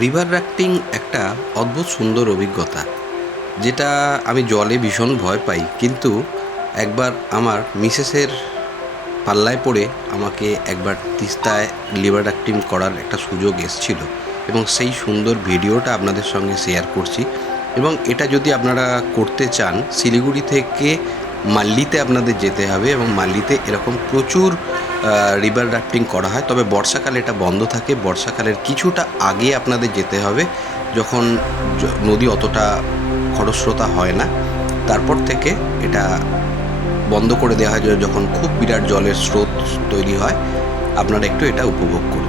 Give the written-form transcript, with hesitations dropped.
River rafting একটা অদ্ভুত সুন্দর অভিজ্ঞতা, যেটা আমি জলে ভীষণ ভয় পাই, কিন্তু একবার আমার মিসেসের পাল্লায় পড়ে আমাকে একবার তিস্তায় রিভার রাফটিং করার একটা সুযোগ এসেছিল এবং সেই সুন্দর ভিডিওটা আপনাদের সঙ্গে শেয়ার করছি। এবং এটা যদি আপনারা করতে চান, শিলিগুড়ি থেকে মাল্লিতে আপনাদের যেতে হবে এবং মাল্লিতে এরকম প্রচুর রিভার রাফটিং করা হয়, তবে বর্ষাকালে এটা বন্ধ থাকে। বর্ষাকালের কিছুটা আগে আপনাদের যেতে হবে, যখন নদী অতটা খরস্রোতা হয় না। তারপর থেকে এটা বন্ধ করে দেওয়া হয় যখন খুব বিরাট জলের স্রোত তৈরি হয়। আপনারা একটু এটা উপভোগ করুন।